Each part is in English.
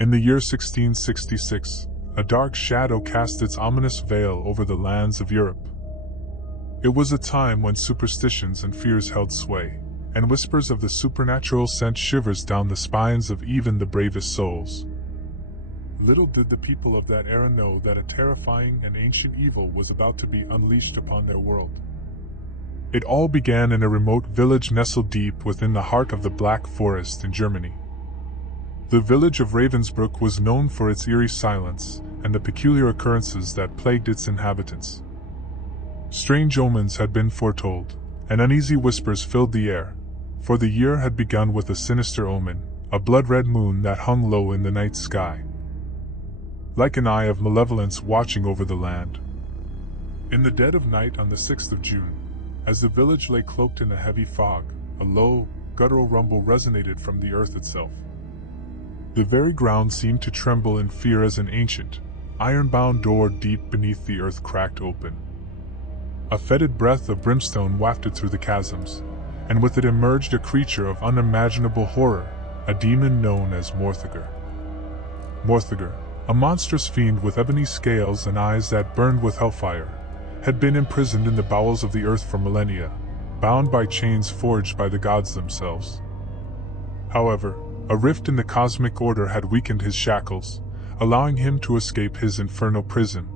In the year 1666, a dark shadow cast its ominous veil over the lands of Europe. It was a time when superstitions and fears held sway, and whispers of the supernatural sent shivers down the spines of even the bravest souls. Little did the people of that era know that a terrifying and ancient evil was about to be unleashed upon their world. It all began in a remote village nestled deep within the heart of the Black Forest in Germany. The village of Ravensbrück was known for its eerie silence and the peculiar occurrences that plagued its inhabitants. Strange omens had been foretold, and uneasy whispers filled the air, for the year had begun with a sinister omen, a blood-red moon that hung low in the night sky, like an eye of malevolence watching over the land. In the dead of night on the 6th of June, as the village lay cloaked in a heavy fog, a low, guttural rumble resonated from the earth itself. The very ground seemed to tremble in fear as an ancient, iron-bound door deep beneath the earth cracked open. A fetid breath of brimstone wafted through the chasms, and with it emerged a creature of unimaginable horror, a demon known as Morthager. Morthager, a monstrous fiend with ebony scales and eyes that burned with hellfire, had been imprisoned in the bowels of the earth for millennia, bound by chains forged by the gods themselves. However, a rift in the cosmic order had weakened his shackles, allowing him to escape his infernal prison.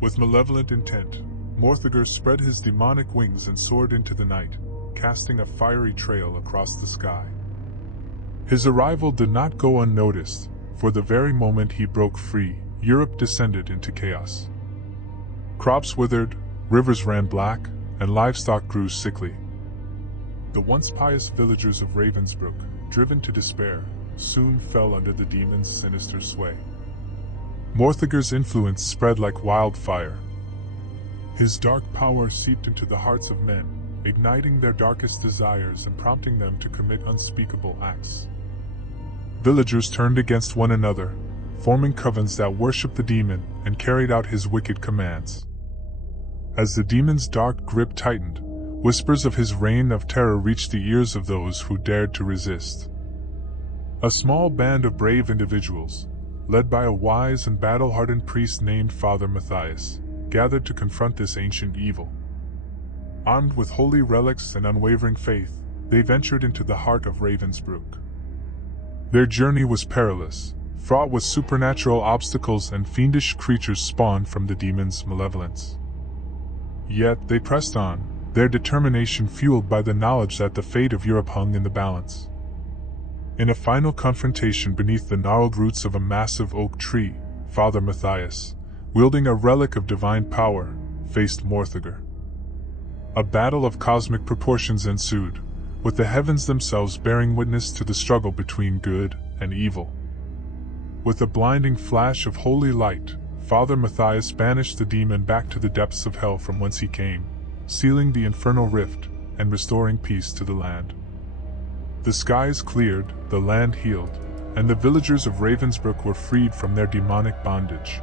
With malevolent intent, Morthager spread his demonic wings and soared into the night, casting a fiery trail across the sky. His arrival did not go unnoticed, for the very moment he broke free, Europe descended into chaos. Crops withered, rivers ran black, and livestock grew sickly. The once pious villagers of Ravensbrück, driven to despair, soon fell under the demon's sinister sway. Morthager's influence spread like wildfire. His dark power seeped into the hearts of men, igniting their darkest desires and prompting them to commit unspeakable acts. Villagers turned against one another, forming covens that worshipped the demon and carried out his wicked commands. As the demon's dark grip tightened, whispers of his reign of terror reached the ears of those who dared to resist. A small band of brave individuals, led by a wise and battle-hardened priest named Father Matthias, gathered to confront this ancient evil. Armed with holy relics and unwavering faith, they ventured into the heart of Ravensbrück. Their journey was perilous, fraught with supernatural obstacles and fiendish creatures spawned from the demon's malevolence. Yet they pressed on, their determination fueled by the knowledge that the fate of Europe hung in the balance. In a final confrontation beneath the gnarled roots of a massive oak tree, Father Matthias, wielding a relic of divine power, faced Morthager. A battle of cosmic proportions ensued, with the heavens themselves bearing witness to the struggle between good and evil. With a blinding flash of holy light, Father Matthias banished the demon back to the depths of hell from whence he came, sealing the infernal rift and restoring peace to the land. The skies cleared, the land healed, and the villagers of Ravensbrück were freed from their demonic bondage.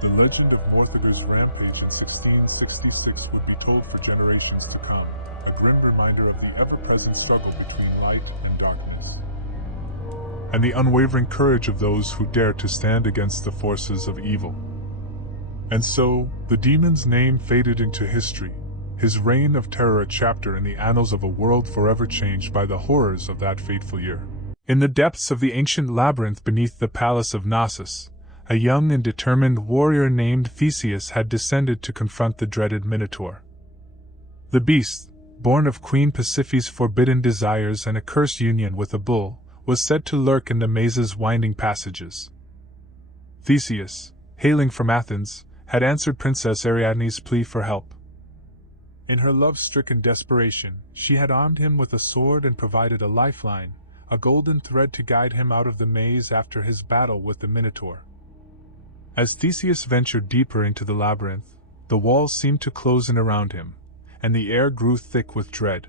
The legend of Morthager's rampage in 1666 would be told for generations to come, a grim reminder of the ever-present struggle between light and darkness, and the unwavering courage of those who dared to stand against the forces of evil. And so, the demon's name faded into history, his reign of terror a chapter in the annals of a world forever changed by the horrors of that fateful year. In the depths of the ancient labyrinth beneath the palace of Knossos, a young and determined warrior named Theseus had descended to confront the dreaded Minotaur. The beast, born of Queen Pasiphae's forbidden desires and a cursed union with a bull, was said to lurk in the maze's winding passages. Theseus, hailing from Athens, had answered Princess Ariadne's plea for help. In her love-stricken desperation, she had armed him with a sword and provided a lifeline, a golden thread to guide him out of the maze after his battle with the Minotaur. As Theseus ventured deeper into the labyrinth, the walls seemed to close in around him, and the air grew thick with dread.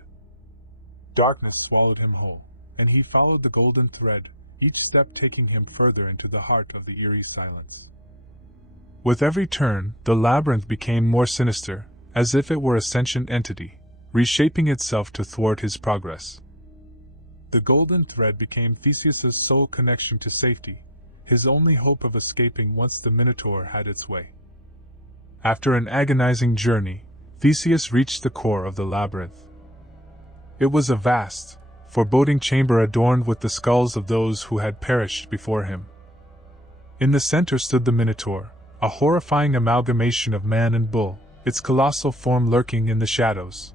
Darkness swallowed him whole, and he followed the golden thread, each step taking him further into the heart of the eerie silence. With every turn, the labyrinth became more sinister, as if it were a sentient entity, reshaping itself to thwart his progress. The golden thread became Theseus's sole connection to safety, his only hope of escaping once the Minotaur had its way. After an agonizing journey, Theseus reached the core of the labyrinth. It was a vast, foreboding chamber adorned with the skulls of those who had perished before him. In the center stood the Minotaur, a horrifying amalgamation of man and bull, its colossal form lurking in the shadows.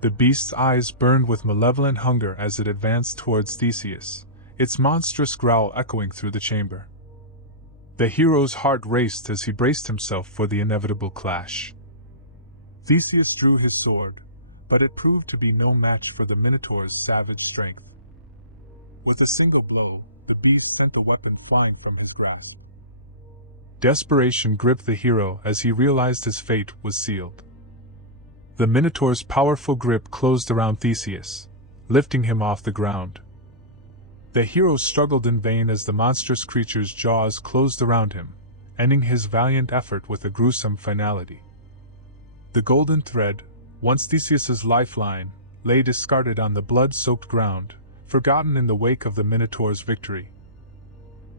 The beast's eyes burned with malevolent hunger as it advanced towards Theseus, its monstrous growl echoing through the chamber. The hero's heart raced as he braced himself for the inevitable clash. Theseus drew his sword, but it proved to be no match for the Minotaur's savage strength. With a single blow, the beast sent the weapon flying from his grasp. Desperation gripped the hero as he realized his fate was sealed. The Minotaur's powerful grip closed around Theseus, lifting him off the ground. The hero struggled in vain as the monstrous creature's jaws closed around him, ending his valiant effort with a gruesome finality. The golden thread, once Theseus's lifeline, lay discarded on the blood-soaked ground, forgotten in the wake of the Minotaur's victory.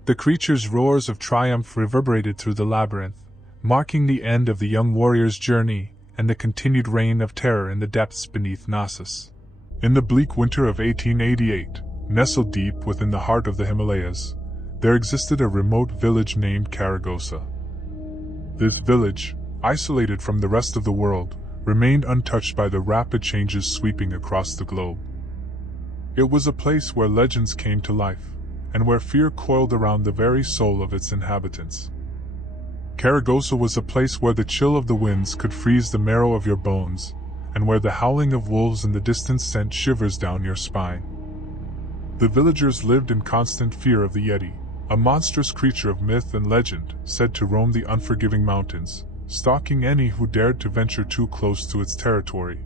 The creature's roars of triumph reverberated through the labyrinth, marking the end of the young warrior's journey and the continued reign of terror in the depths beneath Knossos. In the bleak winter of 1888, nestled deep within the heart of the Himalayas, there existed a remote village named Karagosa. This village, isolated from the rest of the world, remained untouched by the rapid changes sweeping across the globe. It was a place where legends came to life, and where fear coiled around the very soul of its inhabitants. Karagosa was a place where the chill of the winds could freeze the marrow of your bones, and where the howling of wolves in the distance sent shivers down your spine. The villagers lived in constant fear of the Yeti, a monstrous creature of myth and legend said to roam the unforgiving mountains, stalking any who dared to venture too close to its territory.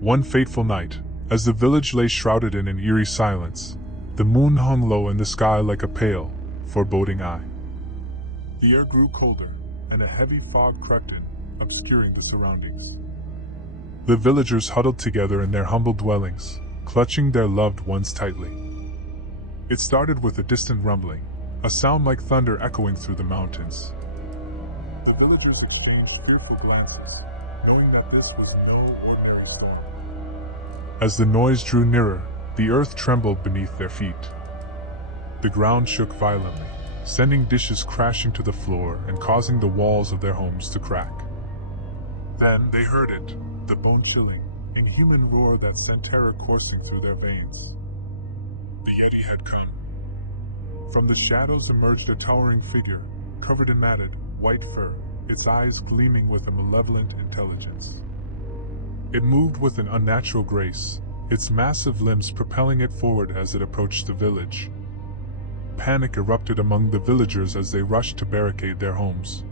One fateful night, as the village lay shrouded in an eerie silence, the moon hung low in the sky like a pale, foreboding eye. The air grew colder, and a heavy fog crept in, obscuring the surroundings. The villagers huddled together in their humble dwellings, clutching their loved ones tightly. It started with a distant rumbling, a sound like thunder echoing through the mountains. The villagers exchanged fearful glances, knowing that this was no ordinary storm. As the noise drew nearer, the earth trembled beneath their feet. The ground shook violently, sending dishes crashing to the floor and causing the walls of their homes to crack. Then they heard it, the bone-chilling, inhuman roar that sent terror coursing through their veins. The Yeti had come. From the shadows emerged a towering figure, covered in matted, white fur, its eyes gleaming with a malevolent intelligence. It moved with an unnatural grace, its massive limbs propelling it forward as it approached the village. Panic erupted among the villagers as they rushed to barricade their homes.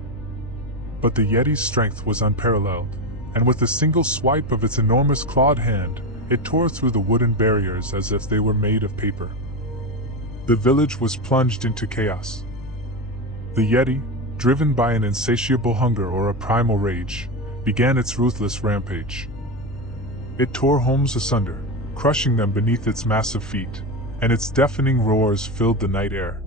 But the Yeti's strength was unparalleled, and with a single swipe of its enormous clawed hand, it tore through the wooden barriers as if they were made of paper. The village was plunged into chaos. The Yeti, driven by an insatiable hunger or a primal rage, began its ruthless rampage. It tore homes asunder, crushing them beneath its massive feet, and its deafening roars filled the night air.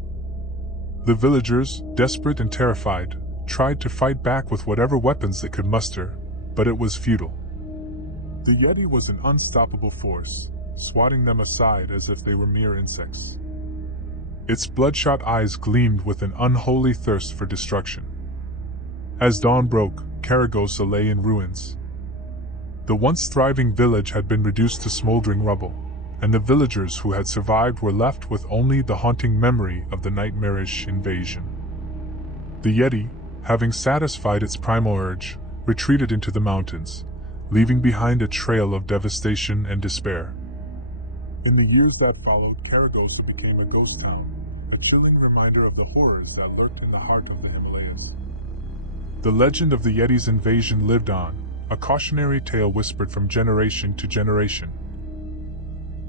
The villagers, desperate and terrified, tried to fight back with whatever weapons they could muster, but it was futile. The Yeti was an unstoppable force, swatting them aside as if they were mere insects. Its bloodshot eyes gleamed with an unholy thirst for destruction. As dawn broke, Karagosa lay in ruins. The once thriving village had been reduced to smoldering rubble, and the villagers who had survived were left with only the haunting memory of the nightmarish invasion. The Yeti, having satisfied its primal urge, retreated into the mountains, leaving behind a trail of devastation and despair. In the years that followed, Karagosa became a ghost town, a chilling reminder of the horrors that lurked in the heart of the Himalayas. The legend of the Yeti's invasion lived on, a cautionary tale whispered from generation to generation,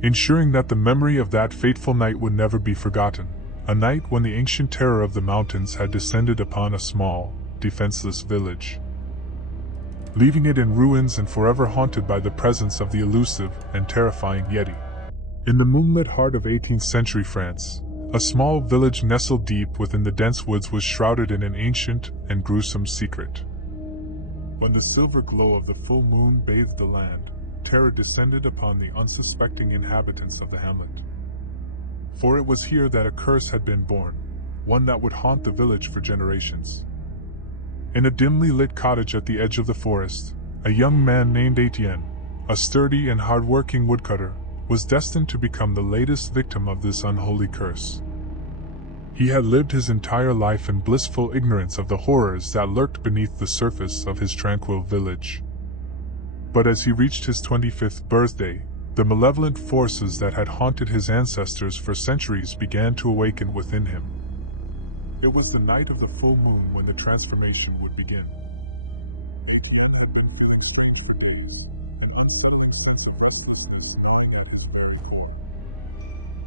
ensuring that the memory of that fateful night would never be forgotten, a night when the ancient terror of the mountains had descended upon a small, defenseless village, leaving it in ruins and forever haunted by the presence of the elusive and terrifying Yeti. In the moonlit heart of 18th century France, a small village nestled deep within the dense woods was shrouded in an ancient and gruesome secret. When the silver glow of the full moon bathed the land, terror descended upon the unsuspecting inhabitants of the hamlet. For it was here that a curse had been born, one that would haunt the village for generations. In a dimly lit cottage at the edge of the forest, a young man named Etienne, a sturdy and hard-working woodcutter, was destined to become the latest victim of this unholy curse. He had lived his entire life in blissful ignorance of the horrors that lurked beneath the surface of his tranquil village. But as he reached his 25th birthday, the malevolent forces that had haunted his ancestors for centuries began to awaken within him. It was the night of the full moon when the transformation would begin.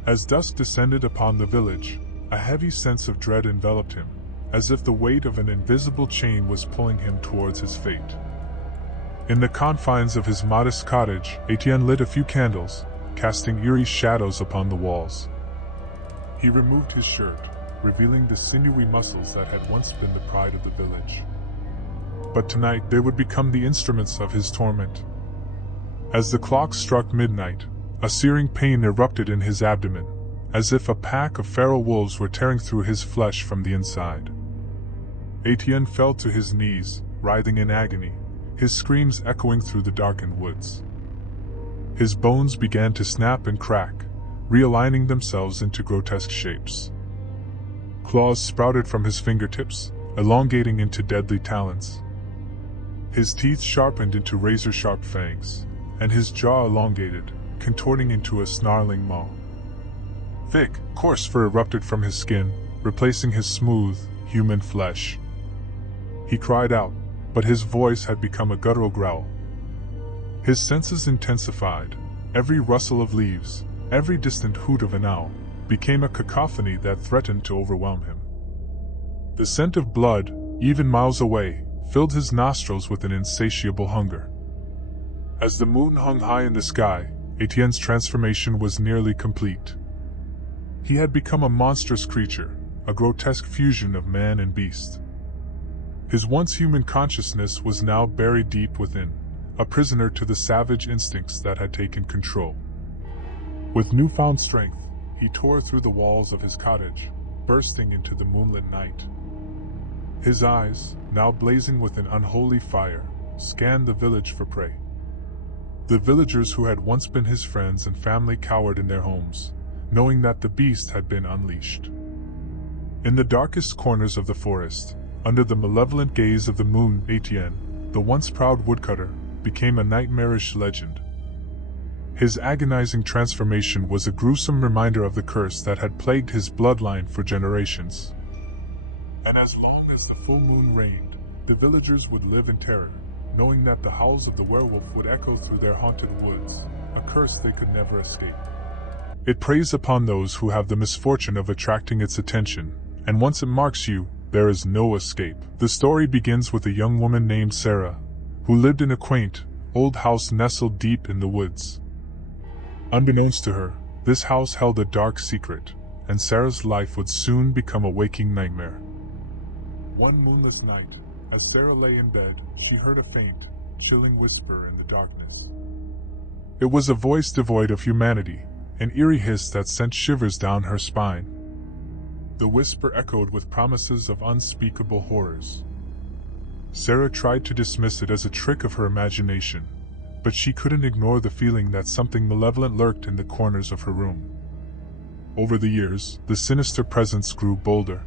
As dusk descended upon the village, a heavy sense of dread enveloped him, as if the weight of an invisible chain was pulling him towards his fate. In the confines of his modest cottage, Etienne lit a few candles, casting eerie shadows upon the walls. He removed his shirt, revealing the sinewy muscles that had once been the pride of the village. But tonight they would become the instruments of his torment. As the clock struck midnight, a searing pain erupted in his abdomen, as if a pack of feral wolves were tearing through his flesh from the inside. Etienne fell to his knees, writhing in agony, his screams echoing through the darkened woods. His bones began to snap and crack, realigning themselves into grotesque shapes. Claws sprouted from his fingertips, elongating into deadly talons. His teeth sharpened into razor-sharp fangs, and his jaw elongated, contorting into a snarling maw. Thick, coarse fur erupted from his skin, replacing his smooth, human flesh. He cried out, but his voice had become a guttural growl. His senses intensified. Every rustle of leaves, every distant hoot of an owl, became a cacophony that threatened to overwhelm him. The scent of blood, even miles away, filled his nostrils with an insatiable hunger. As the moon hung high in the sky, Etienne's transformation was nearly complete. He had become a monstrous creature, a grotesque fusion of man and beast. His once human consciousness was now buried deep within, a prisoner to the savage instincts that had taken control. With newfound strength, he tore through the walls of his cottage, bursting into the moonlit night. His eyes, now blazing with an unholy fire, scanned the village for prey. The villagers who had once been his friends and family cowered in their homes, knowing that the beast had been unleashed. In the darkest corners of the forest, under the malevolent gaze of the moon, Etienne, the once proud woodcutter, became a nightmarish legend. His agonizing transformation was a gruesome reminder of the curse that had plagued his bloodline for generations. And as long as the full moon reigned, the villagers would live in terror, knowing that the howls of the werewolf would echo through their haunted woods, a curse they could never escape. It preys upon those who have the misfortune of attracting its attention, and once it marks you, there is no escape. The story begins with a young woman named Sarah, who lived in a quaint, old house nestled deep in the woods. Unbeknownst to her, this house held a dark secret, and Sarah's life would soon become a waking nightmare. One moonless night, as Sarah lay in bed, she heard a faint, chilling whisper in the darkness. It was a voice devoid of humanity, an eerie hiss that sent shivers down her spine. The whisper echoed with promises of unspeakable horrors. Sarah tried to dismiss it as a trick of her imagination, but she couldn't ignore the feeling that something malevolent lurked in the corners of her room. Over the years, the sinister presence grew bolder.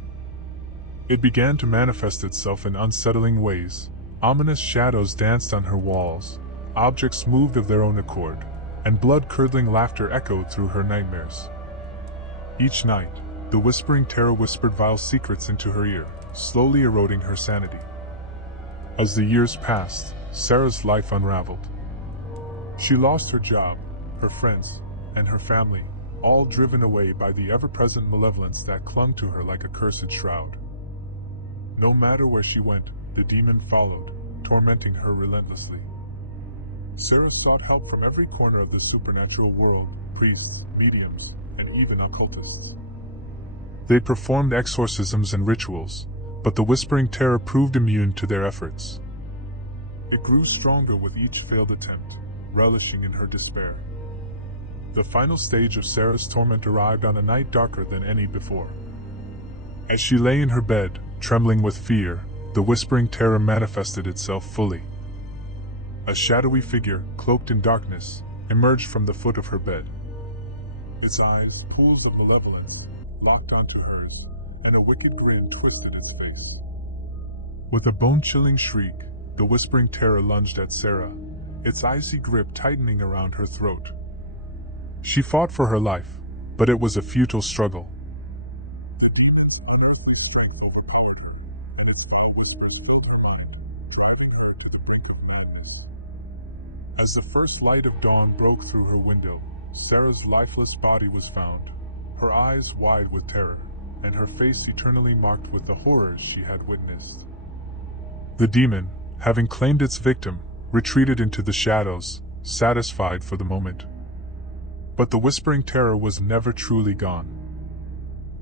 It began to manifest itself in unsettling ways. Ominous shadows danced on her walls, objects moved of their own accord, and blood-curdling laughter echoed through her nightmares. Each night, the whispering terror whispered vile secrets into her ear, slowly eroding her sanity. As the years passed, Sarah's life unraveled. She lost her job, her friends, and her family, all driven away by the ever-present malevolence that clung to her like a cursed shroud. No matter where she went, the demon followed, tormenting her relentlessly. Sarah sought help from every corner of the supernatural world, priests, mediums, and even occultists. They performed exorcisms and rituals, but the Whispering Terror proved immune to their efforts. It grew stronger with each failed attempt, relishing in her despair. The final stage of Sarah's torment arrived on a night darker than any before. As she lay in her bed, trembling with fear, the Whispering Terror manifested itself fully. A shadowy figure, cloaked in darkness, emerged from the foot of her bed. Its eyes, pools of malevolence, locked onto hers, and a wicked grin twisted its face. With a bone-chilling shriek, the Whispering Terror lunged at Sarah, its icy grip tightening around her throat. She fought for her life, but it was a futile struggle. As the first light of dawn broke through her window, Sarah's lifeless body was found, her eyes wide with terror, and her face eternally marked with the horrors she had witnessed. The demon, having claimed its victim, retreated into the shadows, satisfied for the moment. But the Whispering Terror was never truly gone.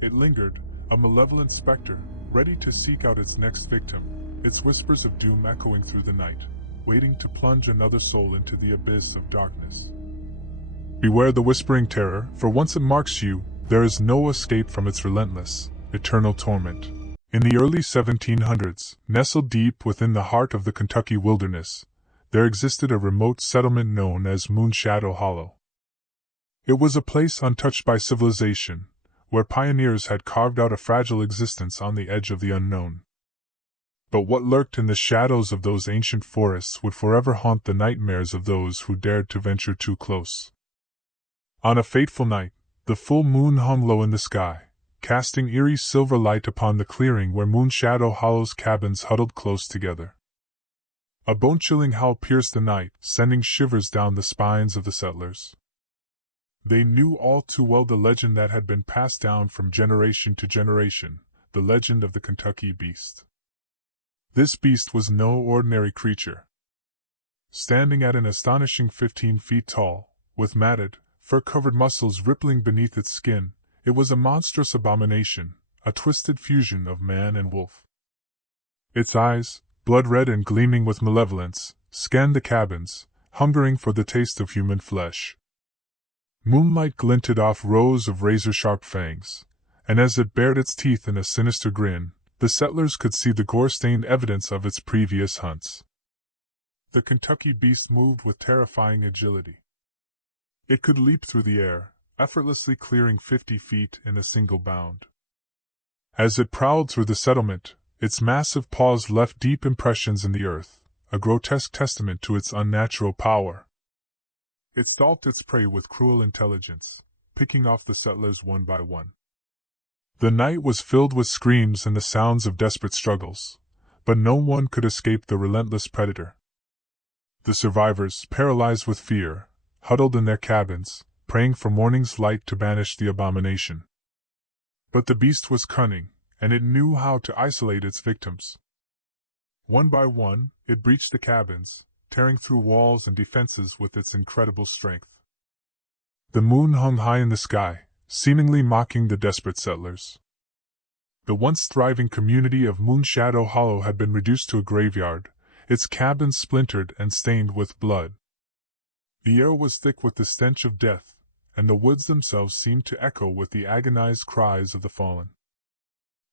It lingered, a malevolent specter, ready to seek out its next victim, its whispers of doom echoing through the night, waiting to plunge another soul into the abyss of darkness. Beware the Whispering Terror, for once it marks you, there is no escape from its relentless, eternal torment. In the early 1700s, nestled deep within the heart of the Kentucky wilderness, there existed a remote settlement known as Moonshadow Hollow. It was a place untouched by civilization, where pioneers had carved out a fragile existence on the edge of the unknown. But what lurked in the shadows of those ancient forests would forever haunt the nightmares of those who dared to venture too close. On a fateful night, the full moon hung low in the sky, casting eerie silver light upon the clearing where Moonshadow Hollow's cabins huddled close together. A bone-chilling howl pierced the night, sending shivers down the spines of the settlers. They knew all too well the legend that had been passed down from generation to generation, the legend of the Kentucky Beast. This beast was no ordinary creature. Standing at an astonishing 15 feet tall, with matted, fur-covered muscles rippling beneath its skin, it was a monstrous abomination, a twisted fusion of man and wolf. Its eyes, blood-red and gleaming with malevolence, scanned the cabins, hungering for the taste of human flesh. Moonlight glinted off rows of razor-sharp fangs, and as it bared its teeth in a sinister grin, the settlers could see the gore-stained evidence of its previous hunts. The Kentucky Beast moved with terrifying agility. It could leap through the air, effortlessly clearing 50 feet in a single bound. As it prowled through the settlement, its massive paws left deep impressions in the earth, a grotesque testament to its unnatural power. It stalked its prey with cruel intelligence, picking off the settlers one by one. The night was filled with screams and the sounds of desperate struggles, but no one could escape the relentless predator. The survivors, paralyzed with fear, huddled in their cabins, praying for morning's light to banish the abomination. But the beast was cunning, and it knew how to isolate its victims. One by one, it breached the cabins, tearing through walls and defenses with its incredible strength. The moon hung high in the sky, seemingly mocking the desperate settlers. The once thriving community of Moonshadow Hollow had been reduced to a graveyard, its cabins splintered and stained with blood. The air was thick with the stench of death, and the woods themselves seemed to echo with the agonized cries of the fallen.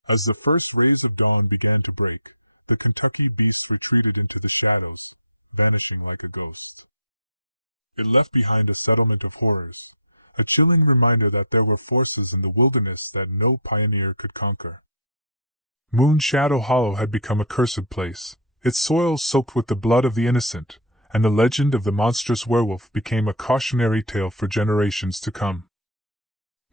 As the first rays of dawn began to break, the Kentucky Beast retreated into the shadows, vanishing like a ghost. It left behind a settlement of horrors, a chilling reminder that there were forces in the wilderness that no pioneer could conquer. Moonshadow Hollow had become a cursed place, its soil soaked with the blood of the innocent, and the legend of the monstrous werewolf became a cautionary tale for generations to come.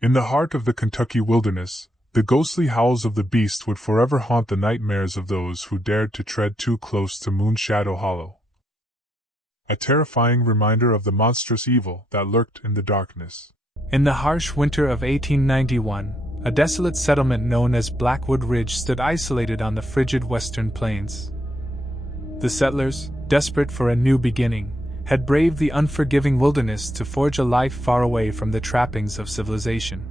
In the heart of the Kentucky wilderness, the ghostly howls of the beast would forever haunt the nightmares of those who dared to tread too close to Moonshadow Hollow. A terrifying reminder of the monstrous evil that lurked in the darkness. In the harsh winter of 1891, a desolate settlement known as Blackwood Ridge stood isolated on the frigid western plains. The settlers, desperate for a new beginning, had braved the unforgiving wilderness to forge a life far away from the trappings of civilization.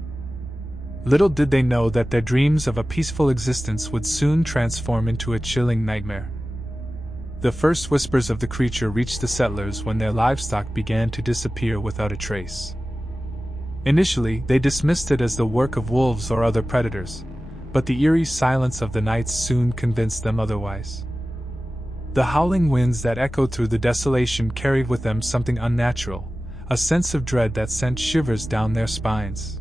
Little did they know that their dreams of a peaceful existence would soon transform into a chilling nightmare. The first whispers of the creature reached the settlers when their livestock began to disappear without a trace. Initially, they dismissed it as the work of wolves or other predators, but the eerie silence of the nights soon convinced them otherwise. The howling winds that echoed through the desolation carried with them something unnatural, a sense of dread that sent shivers down their spines.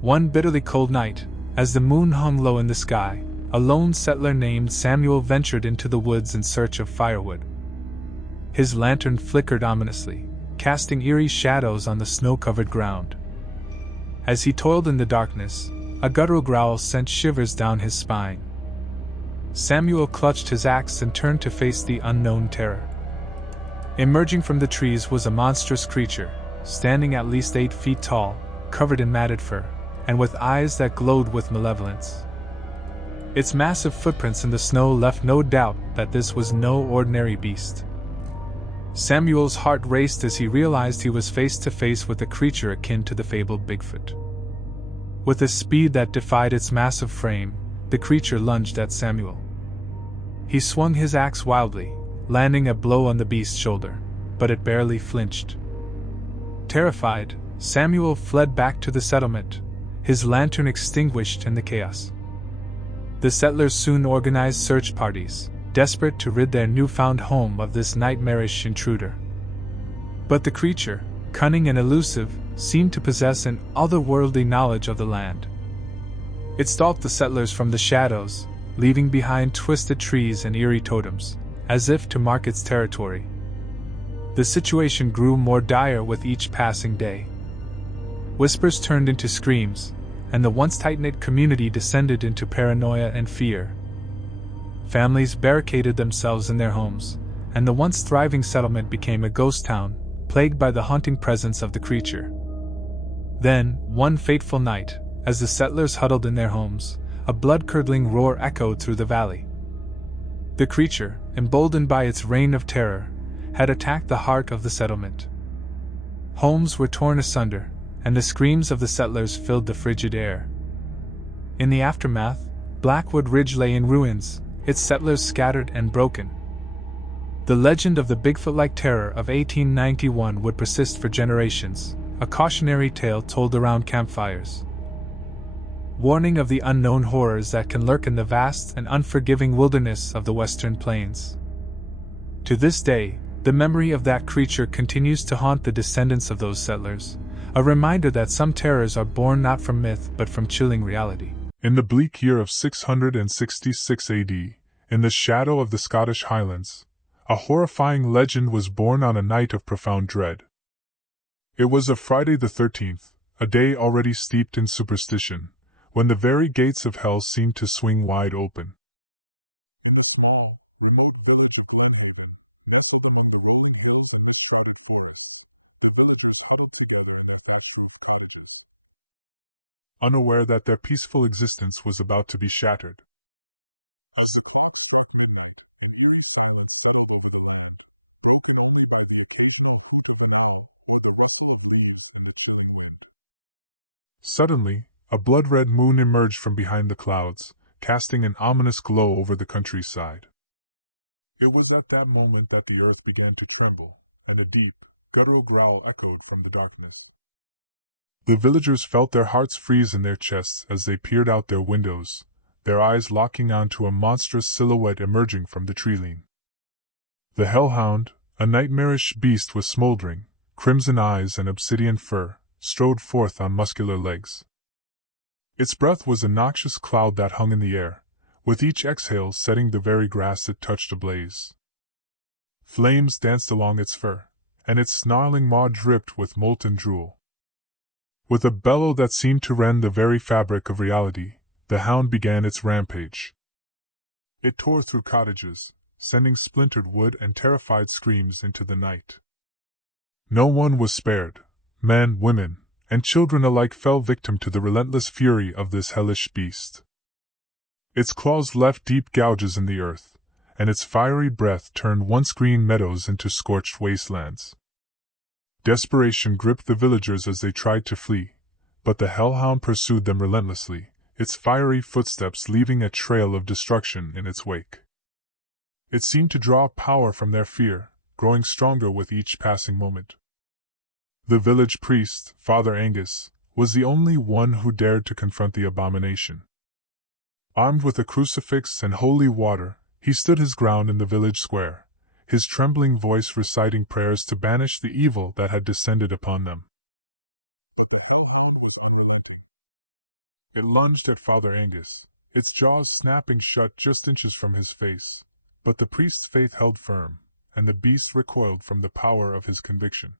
One bitterly cold night, as the moon hung low in the sky, a lone settler named Samuel ventured into the woods in search of firewood. His lantern flickered ominously, casting eerie shadows on the snow-covered ground. As he toiled in the darkness, a guttural growl sent shivers down his spine. Samuel clutched his axe and turned to face the unknown terror. Emerging from the trees was a monstrous creature, standing at least 8 feet tall, covered in matted fur, and with eyes that glowed with malevolence. Its massive footprints in the snow left no doubt that this was no ordinary beast. Samuel's heart raced as he realized he was face to face with a creature akin to the fabled Bigfoot. With a speed that defied its massive frame, the creature lunged at Samuel. He swung his axe wildly, landing a blow on the beast's shoulder, but it barely flinched. Terrified, Samuel fled back to the settlement, his lantern extinguished in the chaos. The settlers soon organized search parties, desperate to rid their newfound home of this nightmarish intruder. But the creature, cunning and elusive, seemed to possess an otherworldly knowledge of the land. It stalked the settlers from the shadows, leaving behind twisted trees and eerie totems, as if to mark its territory. The situation grew more dire with each passing day. Whispers turned into screams, and the once tight-knit community descended into paranoia and fear. Families barricaded themselves in their homes, and the once thriving settlement became a ghost town, plagued by the haunting presence of the creature. Then, one fateful night, as the settlers huddled in their homes, a blood-curdling roar echoed through the valley. The creature, emboldened by its reign of terror, had attacked the heart of the settlement. Homes were torn asunder, and the screams of the settlers filled the frigid air. In the aftermath, Blackwood Ridge lay in ruins, its settlers scattered and broken. The legend of the Bigfoot-like terror of 1891 would persist for generations, a cautionary tale told around campfires. Warning of the unknown horrors that can lurk in the vast and unforgiving wilderness of the Western Plains. To this day, the memory of that creature continues to haunt the descendants of those settlers, a reminder that some terrors are born not from myth but from chilling reality. In the bleak year of 666 AD, in the shadow of the Scottish Highlands, a horrifying legend was born on a night of profound dread. It was a Friday the 13th, a day already steeped in superstition, when the very gates of hell seemed to swing wide open. In a small, remote village of Glenhaven, nestled among the rolling hills and mist-shrouded forests, the villagers huddled together in their thatched-roofed cottages, unaware that their peaceful existence was about to be shattered. As the clock struck midnight, an eerie silence settled over the land, broken only by the occasional hoot of an owl or the rustle of leaves in the chilling wind. Suddenly, a blood-red moon emerged from behind the clouds, casting an ominous glow over the countryside. It was at that moment that the earth began to tremble, and a deep, guttural growl echoed from the darkness. The villagers felt their hearts freeze in their chests as they peered out their windows, their eyes locking onto a monstrous silhouette emerging from the tree-line. The hellhound, a nightmarish beast with smoldering, crimson eyes and obsidian fur, strode forth on muscular legs. Its breath was a noxious cloud that hung in the air, with each exhale setting the very grass it touched ablaze. Flames danced along its fur, and its snarling maw dripped with molten drool. With a bellow that seemed to rend the very fabric of reality, the hound began its rampage. It tore through cottages, sending splintered wood and terrified screams into the night. No one was spared. Men, women, and children alike fell victim to the relentless fury of this hellish beast. Its claws left deep gouges in the earth, and its fiery breath turned once green meadows into scorched wastelands. Desperation gripped the villagers as they tried to flee, but the hellhound pursued them relentlessly, its fiery footsteps leaving a trail of destruction in its wake. It seemed to draw power from their fear, growing stronger with each passing moment. The village priest, Father Angus, was the only one who dared to confront the abomination. Armed with a crucifix and holy water, he stood his ground in the village square, his trembling voice reciting prayers to banish the evil that had descended upon them. But the hellhound was unrelenting. It lunged at Father Angus, its jaws snapping shut just inches from his face, but the priest's faith held firm, and the beast recoiled from the power of his conviction.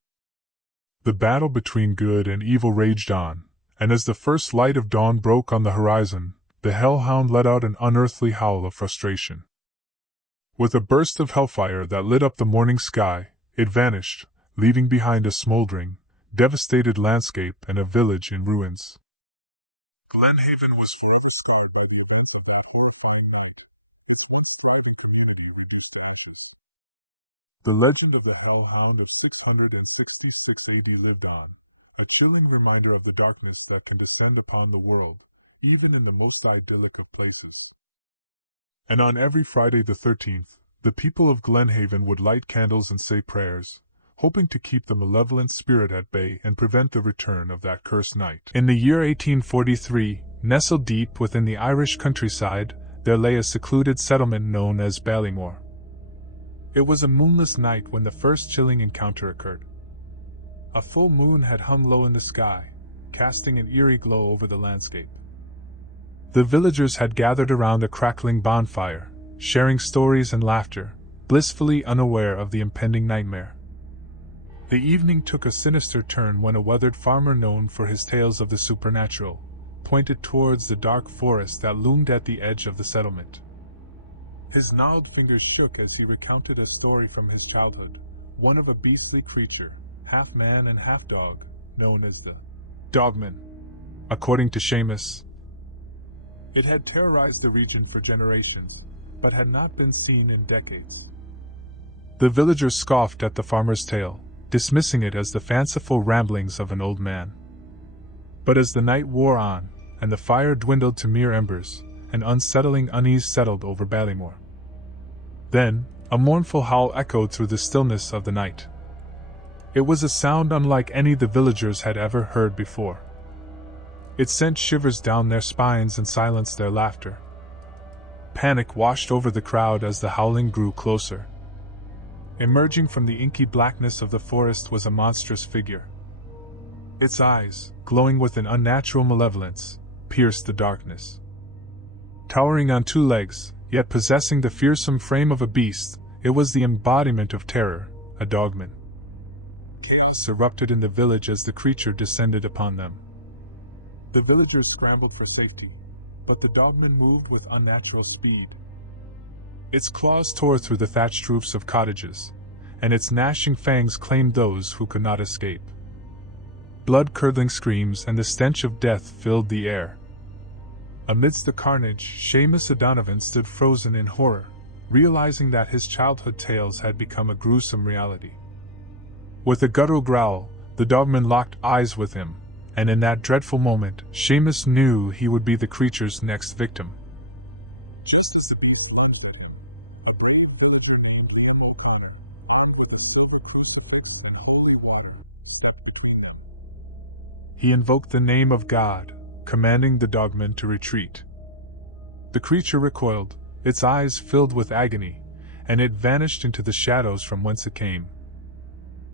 The battle between good and evil raged on, and as the first light of dawn broke on the horizon, the hellhound let out an unearthly howl of frustration. With a burst of hellfire that lit up the morning sky, it vanished, leaving behind a smoldering, devastated landscape and a village in ruins. Glenhaven was forever scarred by the events of that horrifying night, its once thriving community reduced to ashes. The legend of the hellhound of 666 AD lived on, a chilling reminder of the darkness that can descend upon the world, even in the most idyllic of places. And on every Friday the 13th, the people of Glenhaven would light candles and say prayers, hoping to keep the malevolent spirit at bay and prevent the return of that cursed night. In the year 1843, nestled deep within the Irish countryside, there lay a secluded settlement known as Ballymore. It was a moonless night when the first chilling encounter occurred. A full moon had hung low in the sky, casting an eerie glow over the landscape. The villagers had gathered around a crackling bonfire, sharing stories and laughter, blissfully unaware of the impending nightmare. The evening took a sinister turn when a weathered farmer known for his tales of the supernatural pointed towards the dark forest that loomed at the edge of the settlement. His gnarled fingers shook as he recounted a story from his childhood, one of a beastly creature, half man and half dog, known as the Dogman. According to Seamus, it had terrorized the region for generations, but had not been seen in decades. The villagers scoffed at the farmer's tale, dismissing it as the fanciful ramblings of an old man. But as the night wore on, and the fire dwindled to mere embers, an unsettling unease settled over Ballymore. Then, a mournful howl echoed through the stillness of the night. It was a sound unlike any the villagers had ever heard before. It sent shivers down their spines and silenced their laughter. Panic washed over the crowd as the howling grew closer. Emerging from the inky blackness of the forest was a monstrous figure. Its eyes, glowing with an unnatural malevolence, pierced the darkness. Towering on two legs, yet possessing the fearsome frame of a beast, it was the embodiment of terror, a dogman. Chaos erupted in the village as the creature descended upon them. The villagers scrambled for safety, but the dogman moved with unnatural speed. Its claws tore through the thatched roofs of cottages, and its gnashing fangs claimed those who could not escape. Blood-curdling screams and the stench of death filled the air. Amidst the carnage, Seamus O'Donovan stood frozen in horror, realizing that his childhood tales had become a gruesome reality. With a guttural growl, the dogman locked eyes with him, and in that dreadful moment, Seamus knew he would be the creature's next victim. Just as he invoked the name of God, commanding the dogman to retreat. The creature recoiled, its eyes filled with agony, and it vanished into the shadows from whence it came.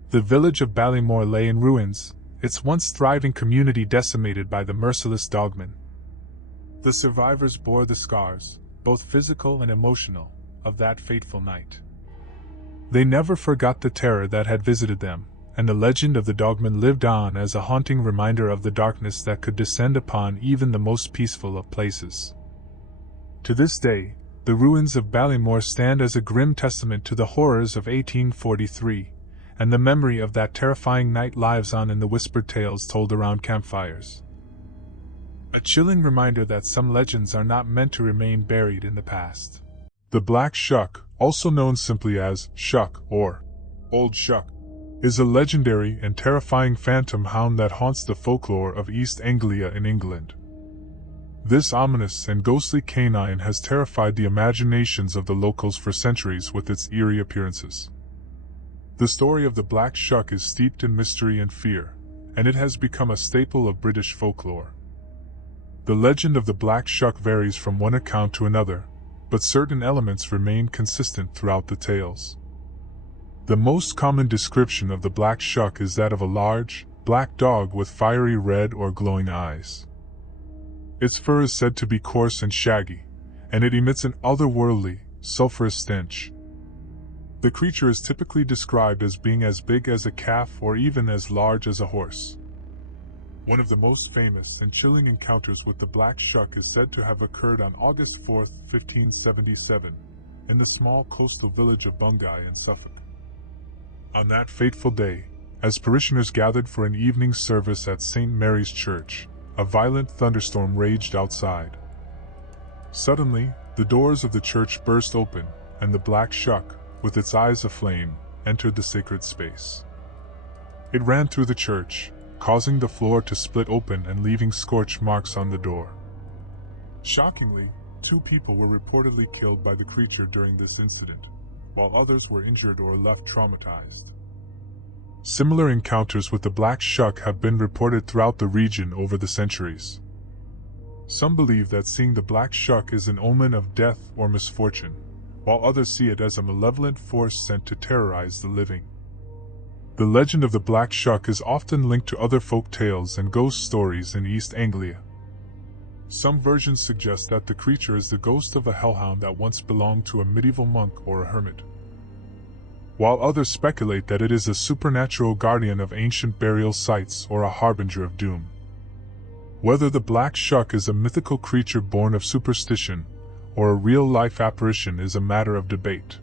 The village of Ballymore lay in ruins, its once thriving community decimated by the merciless dogman. The survivors bore the scars, both physical and emotional, of that fateful night. They never forgot the terror that had visited them, and the legend of the dogman lived on as a haunting reminder of the darkness that could descend upon even the most peaceful of places. To this day, the ruins of Ballymore stand as a grim testament to the horrors of 1843, and the memory of that terrifying night lives on in the whispered tales told around campfires. A chilling reminder that some legends are not meant to remain buried in the past. The Black Shuck, also known simply as Shuck or Old Shuck, is a legendary and terrifying phantom hound that haunts the folklore of East Anglia in England. This ominous and ghostly canine has terrified the imaginations of the locals for centuries with its eerie appearances. The story of the Black Shuck is steeped in mystery and fear, and it has become a staple of British folklore. The legend of the Black Shuck varies from one account to another, but certain elements remain consistent throughout the tales. The most common description of the Black Shuck is that of a large, black dog with fiery red or glowing eyes. Its fur is said to be coarse and shaggy, and it emits an otherworldly, sulfurous stench. The creature is typically described as being as big as a calf or even as large as a horse. One of the most famous and chilling encounters with the Black Shuck is said to have occurred on August 4, 1577, in the small coastal village of Bungay in Suffolk. On that fateful day, as parishioners gathered for an evening service at St. Mary's Church, a violent thunderstorm raged outside. Suddenly, the doors of the church burst open, and the Black Shuck, with its eyes aflame, entered the sacred space. It ran through the church, causing the floor to split open and leaving scorch marks on the door. Shockingly, 2 people were reportedly killed by the creature during this incident, while others were injured or left traumatized. Similar encounters with the Black Shuck have been reported throughout the region over the centuries. Some believe that seeing the Black Shuck is an omen of death or misfortune, while others see it as a malevolent force sent to terrorize the living. The legend of the Black Shuck is often linked to other folk tales and ghost stories in East Anglia. Some versions suggest that the creature is the ghost of a hellhound that once belonged to a medieval monk or a hermit, while others speculate that it is a supernatural guardian of ancient burial sites or a harbinger of doom. Whether the Black Shuck is a mythical creature born of superstition or a real-life apparition is a matter of debate.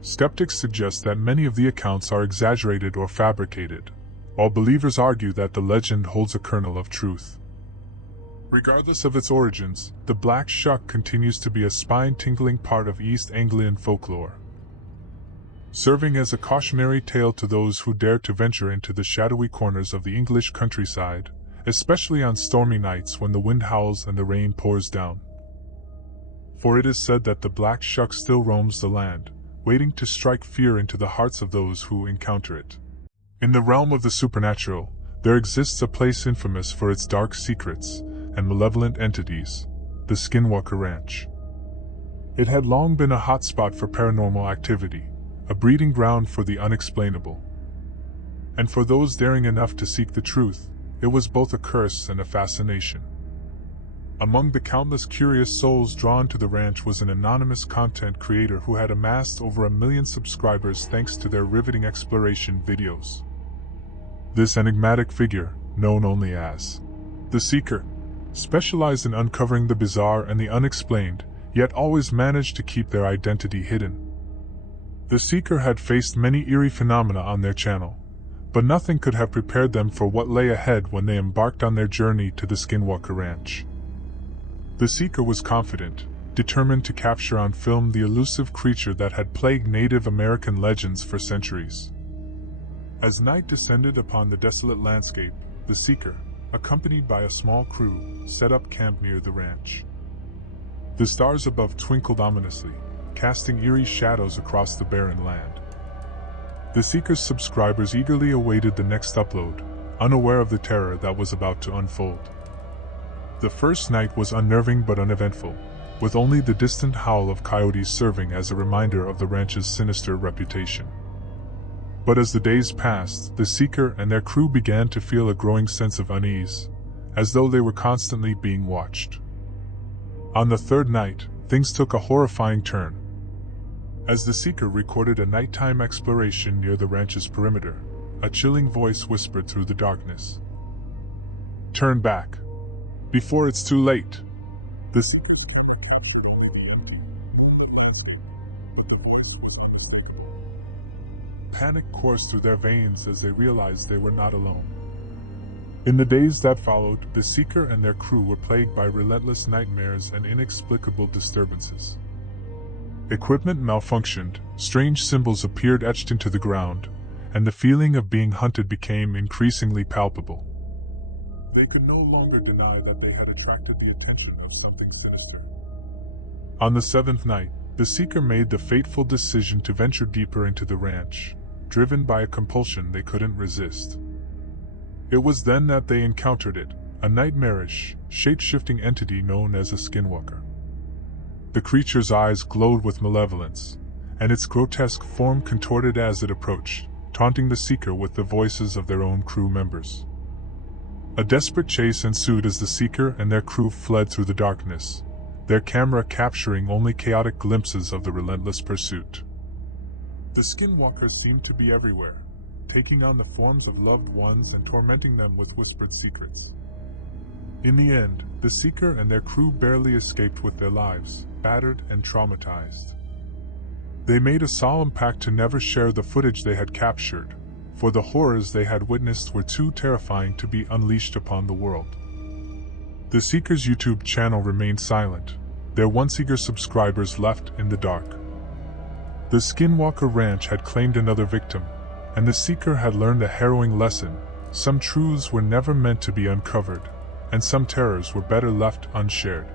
Skeptics suggest that many of the accounts are exaggerated or fabricated, while believers argue that the legend holds a kernel of truth. Regardless of its origins, the Black Shuck continues to be a spine-tingling part of East Anglian folklore, serving as a cautionary tale to those who dare to venture into the shadowy corners of the English countryside, especially on stormy nights when the wind howls and the rain pours down. For it is said that the Black Shuck still roams the land, waiting to strike fear into the hearts of those who encounter it. In the realm of the supernatural, there exists a place infamous for its dark secrets and malevolent entities, the Skinwalker Ranch. It had long been a hotspot for paranormal activity, a breeding ground for the unexplainable. And for those daring enough to seek the truth, it was both a curse and a fascination. Among the countless curious souls drawn to the ranch was an anonymous content creator who had amassed over 1 million subscribers thanks to their riveting exploration videos. This enigmatic figure, known only as The Seeker, specialized in uncovering the bizarre and the unexplained, yet always managed to keep their identity hidden. The Seeker had faced many eerie phenomena on their channel, but nothing could have prepared them for what lay ahead when they embarked on their journey to the Skinwalker Ranch. The Seeker was confident, determined to capture on film the elusive creature that had plagued Native American legends for centuries. As night descended upon the desolate landscape, the Seeker, accompanied by a small crew, set up camp near the ranch. The stars above twinkled ominously, casting eerie shadows across the barren land. The Seeker's subscribers eagerly awaited the next upload, unaware of the terror that was about to unfold. The first night was unnerving but uneventful, with only the distant howl of coyotes serving as a reminder of the ranch's sinister reputation. But as the days passed, the Seeker and their crew began to feel a growing sense of unease, as though they were constantly being watched. On the third night, things took a horrifying turn. As the Seeker recorded a nighttime exploration near the ranch's perimeter, a chilling voice whispered through the darkness. "Turn back, before it's too late." This panic coursed through their veins as they realized they were not alone. In the days that followed, the Seeker and their crew were plagued by relentless nightmares and inexplicable disturbances. Equipment malfunctioned, strange symbols appeared etched into the ground, and the feeling of being hunted became increasingly palpable. They could no longer deny that they had attracted the attention of something sinister. On the seventh night, the seeker made the fateful decision to venture deeper into the ranch, driven by a compulsion they couldn't resist. It was then that they encountered it, a nightmarish, shape-shifting entity known as a skinwalker. The creature's eyes glowed with malevolence, and its grotesque form contorted as it approached, taunting the seeker with the voices of their own crew members. A desperate chase ensued as the seeker and their crew fled through the darkness, their camera capturing only chaotic glimpses of the relentless pursuit. The skinwalkers seemed to be everywhere, taking on the forms of loved ones and tormenting them with whispered secrets. In the end, the seeker and their crew barely escaped with their lives, battered and traumatized. They made a solemn pact to never share the footage they had captured, for the horrors they had witnessed were too terrifying to be unleashed upon the world. The seeker's YouTube channel remained silent, their once eager subscribers left in the dark. The Skinwalker Ranch had claimed another victim, and the seeker had learned a harrowing lesson: some truths were never meant to be uncovered, and some terrors were better left unshared.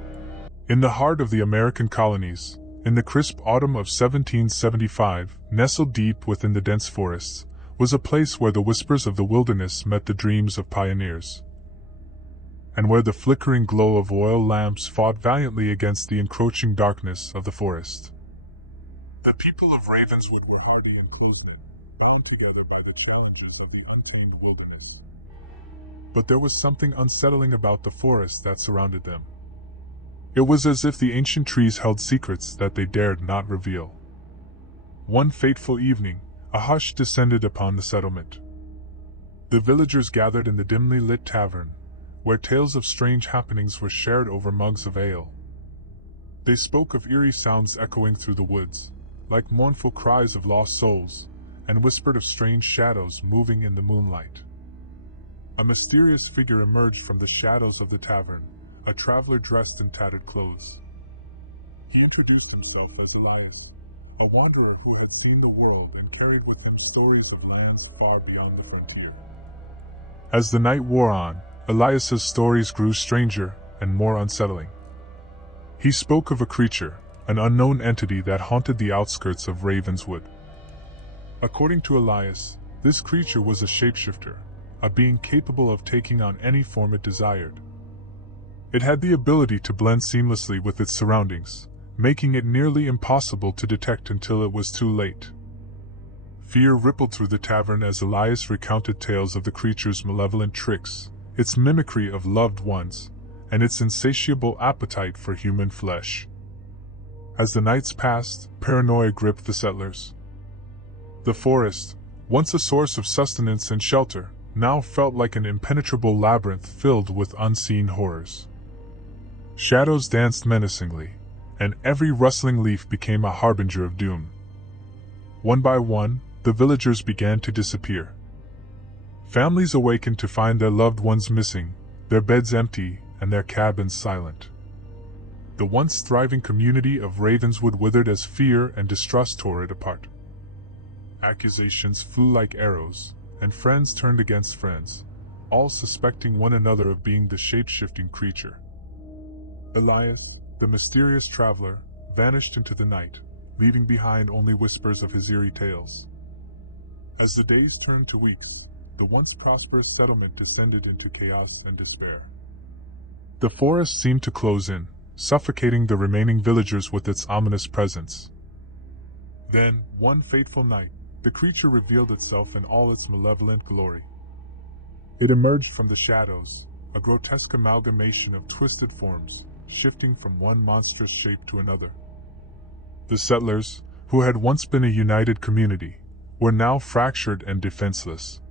In the heart of the American colonies, in the crisp autumn of 1775, nestled deep within the dense forests, was a place where the whispers of the wilderness met the dreams of pioneers, and where the flickering glow of oil lamps fought valiantly against the encroaching darkness of the forest. The people of Ravenswood were hardy and close-knit, bound together by the challenges of the untamed wilderness. But there was something unsettling about the forest that surrounded them. It was as if the ancient trees held secrets that they dared not reveal. One fateful evening, a hush descended upon the settlement. The villagers gathered in the dimly lit tavern, where tales of strange happenings were shared over mugs of ale. They spoke of eerie sounds echoing through the woods, like mournful cries of lost souls, and whispered of strange shadows moving in the moonlight. A mysterious figure emerged from the shadows of the tavern, a traveler dressed in tattered clothes. He introduced himself as Elias, a wanderer who had seen the world and carried with him stories of lands far beyond the frontier. As the night wore on, Elias's stories grew stranger and more unsettling. He spoke of a creature, an unknown entity that haunted the outskirts of Ravenswood. According to Elias, this creature was a shapeshifter, a being capable of taking on any form it desired. It had the ability to blend seamlessly with its surroundings, making it nearly impossible to detect until it was too late. Fear rippled through the tavern as Elias recounted tales of the creature's malevolent tricks, its mimicry of loved ones, and its insatiable appetite for human flesh. As the nights passed, paranoia gripped the settlers. The forest, once a source of sustenance and shelter, now felt like an impenetrable labyrinth filled with unseen horrors. Shadows danced menacingly, and every rustling leaf became a harbinger of doom. One by one, the villagers began to disappear. Families awakened to find their loved ones missing, their beds empty, and their cabins silent. The once thriving community of Ravenswood withered as fear and distrust tore it apart. Accusations flew like arrows, and friends turned against friends, all suspecting one another of being the shape-shifting creature. Elias, the mysterious traveler, vanished into the night, leaving behind only whispers of his eerie tales. As the days turned to weeks, the once prosperous settlement descended into chaos and despair. The forest seemed to close in, suffocating the remaining villagers with its ominous presence. Then, one fateful night, the creature revealed itself in all its malevolent glory. It emerged from the shadows, a grotesque amalgamation of twisted forms, shifting from one monstrous shape to another. The settlers, who had once been a united community, were now fractured and defenseless.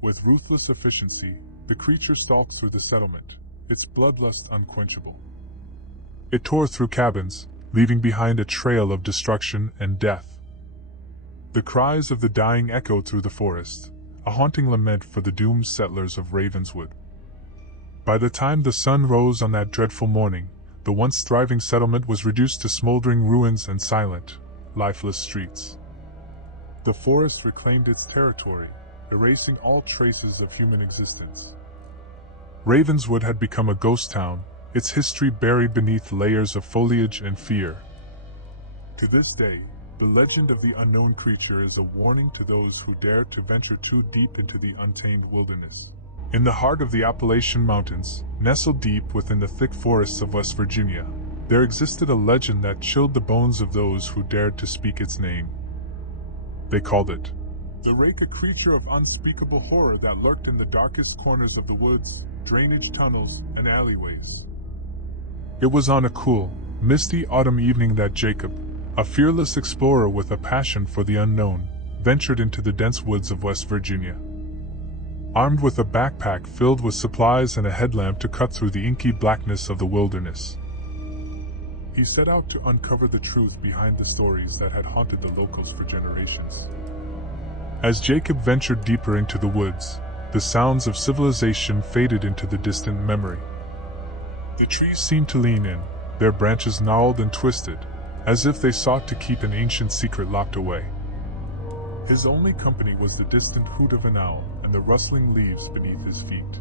With ruthless efficiency, the creature stalked through the settlement, its bloodlust unquenchable. It tore through cabins, leaving behind a trail of destruction and death. The cries of the dying echoed through the forest, a haunting lament for the doomed settlers of Ravenswood. By the time the sun rose on that dreadful morning, the once thriving settlement was reduced to smoldering ruins and silent, lifeless streets. The forest reclaimed its territory, erasing all traces of human existence. Ravenswood had become a ghost town, its history buried beneath layers of foliage and fear. To this day, the legend of the unknown creature is a warning to those who dare to venture too deep into the untamed wilderness. In the heart of the Appalachian Mountains, nestled deep within the thick forests of West Virginia, there existed a legend that chilled the bones of those who dared to speak its name. They called it the Rake, a creature of unspeakable horror that lurked in the darkest corners of the woods, drainage tunnels, and alleyways. It was on a cool, misty autumn evening that Jacob, a fearless explorer with a passion for the unknown, ventured into the dense woods of West Virginia. Armed with a backpack filled with supplies and a headlamp to cut through the inky blackness of the wilderness, he set out to uncover the truth behind the stories that had haunted the locals for generations. As Jacob ventured deeper into the woods, the sounds of civilization faded into the distant memory. The trees seemed to lean in, their branches gnarled and twisted, as if they sought to keep an ancient secret locked away. His only company was the distant hoot of an owl and the rustling leaves beneath his feet.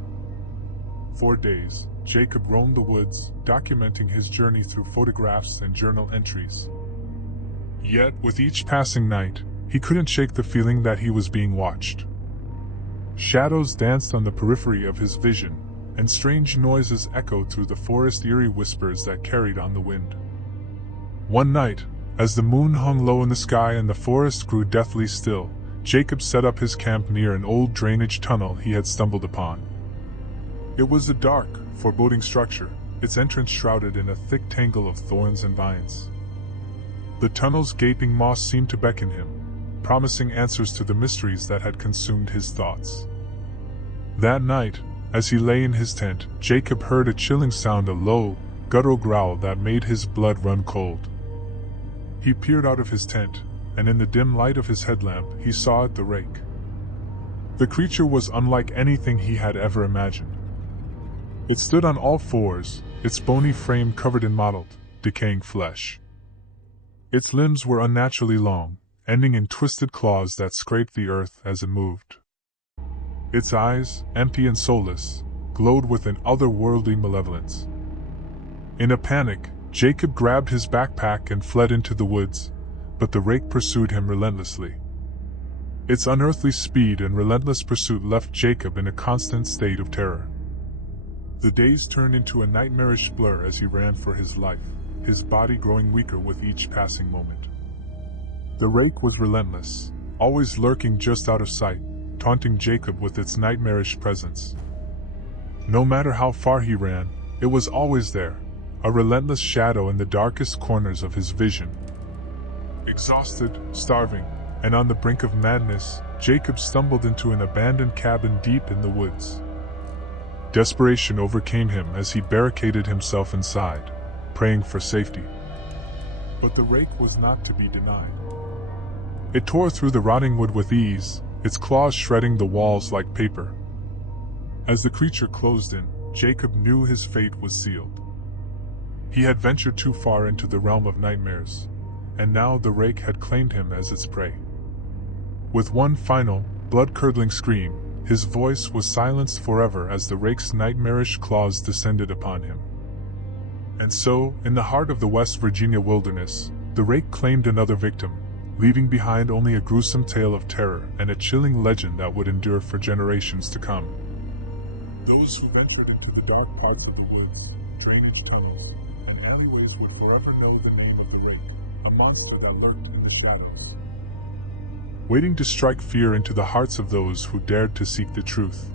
For days, Jacob roamed the woods, documenting his journey through photographs and journal entries. Yet, with each passing night, he couldn't shake the feeling that he was being watched. Shadows danced on the periphery of his vision, and strange noises echoed through the forest, eerie whispers that carried on the wind. One night, as the moon hung low in the sky and the forest grew deathly still, Jacob set up his camp near an old drainage tunnel he had stumbled upon. It was a dark, foreboding structure, its entrance shrouded in a thick tangle of thorns and vines. The tunnel's gaping maw seemed to beckon him, promising answers to the mysteries that had consumed his thoughts. That night, as he lay in his tent, Jacob heard a chilling sound, a low, guttural growl that made his blood run cold. He peered out of his tent, and in the dim light of his headlamp, he saw it, the Rake. The creature was unlike anything he had ever imagined. It stood on all fours, its bony frame covered in mottled, decaying flesh. Its limbs were unnaturally long, ending in twisted claws that scraped the earth as it moved. Its eyes, empty and soulless, glowed with an otherworldly malevolence. In a panic, Jacob grabbed his backpack and fled into the woods, but the Rake pursued him relentlessly. Its unearthly speed and relentless pursuit left Jacob in a constant state of terror. The days turned into a nightmarish blur as he ran for his life, his body growing weaker with each passing moment. The Rake was relentless, always lurking just out of sight, taunting Jacob with its nightmarish presence. No matter how far he ran, it was always there, a relentless shadow in the darkest corners of his vision. Exhausted, starving, and on the brink of madness, Jacob stumbled into an abandoned cabin deep in the woods. Desperation overcame him as he barricaded himself inside, praying for safety. But the Rake was not to be denied. It tore through the rotting wood with ease, its claws shredding the walls like paper. As the creature closed in, Jacob knew his fate was sealed. He had ventured too far into the realm of nightmares, and now the Rake had claimed him as its prey. With one final, blood-curdling scream, his voice was silenced forever as the Rake's nightmarish claws descended upon him. And so, in the heart of the West Virginia wilderness, the Rake claimed another victim, leaving behind only a gruesome tale of terror and a chilling legend that would endure for generations to come. Those who ventured into the dark parts of the woods, drainage tunnels, and alleyways would forever know the name of the Rake, a monster that lurked in the shadows, waiting to strike fear into the hearts of those who dared to seek the truth.